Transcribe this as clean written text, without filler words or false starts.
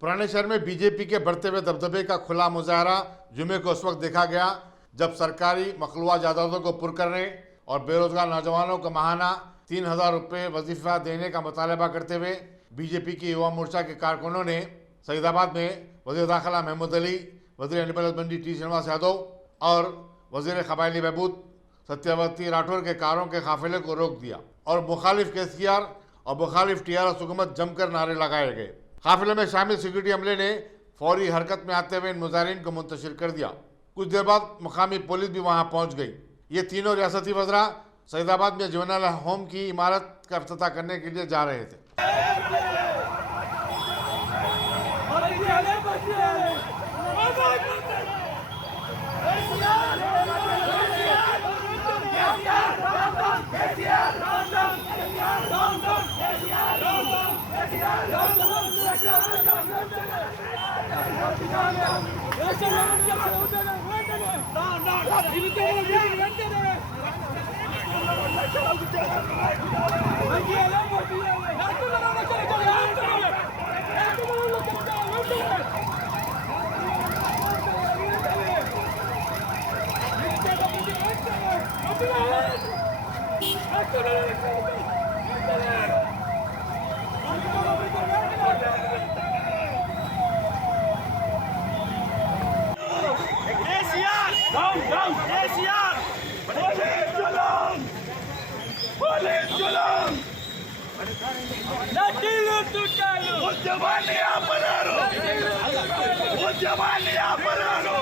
पुराने शहर में बीजेपी के बढ़ते हुए दबदबे का खुला मुजाहरा जुमे को उस वक्त देखा गया जब सरकारी मखलूआ जायदादों को पुर करने और बेरोजगार नौजवानों को माहाना 3,000 रुपये वजीफा देने का मुतालबा करते हुए बीजेपी की युवा मोर्चा के कारकुनों ने सईदाबाद में वज़ीर दाखिला महमूद अली, वज़ीर animal husbandry T Srinivas Yadav और वज़ीर कबायली बहबूद सत्यवती राठौर के कारों के काफिले को रोक दिया और मुखालिफ केसीआर और मुखालिफ टीआरएस हुकूमत जमकर नारे लगाए गए। काफिले में शामिल सिक्योरिटी अमले ने फौरी हरकत में आते हुए इन मुजाहिरीन को मुंतशिर कर दिया। कुछ देर बाद मुकामी पुलिस भी वहां पहुंच गई। ये तीनों रियासती वज़रा सईदाबाद में जुवेनाइल होम की इमारत का इफ्तिताह करने के लिए जा रहे थे। ఉద్యమాన్ని ఆపరారు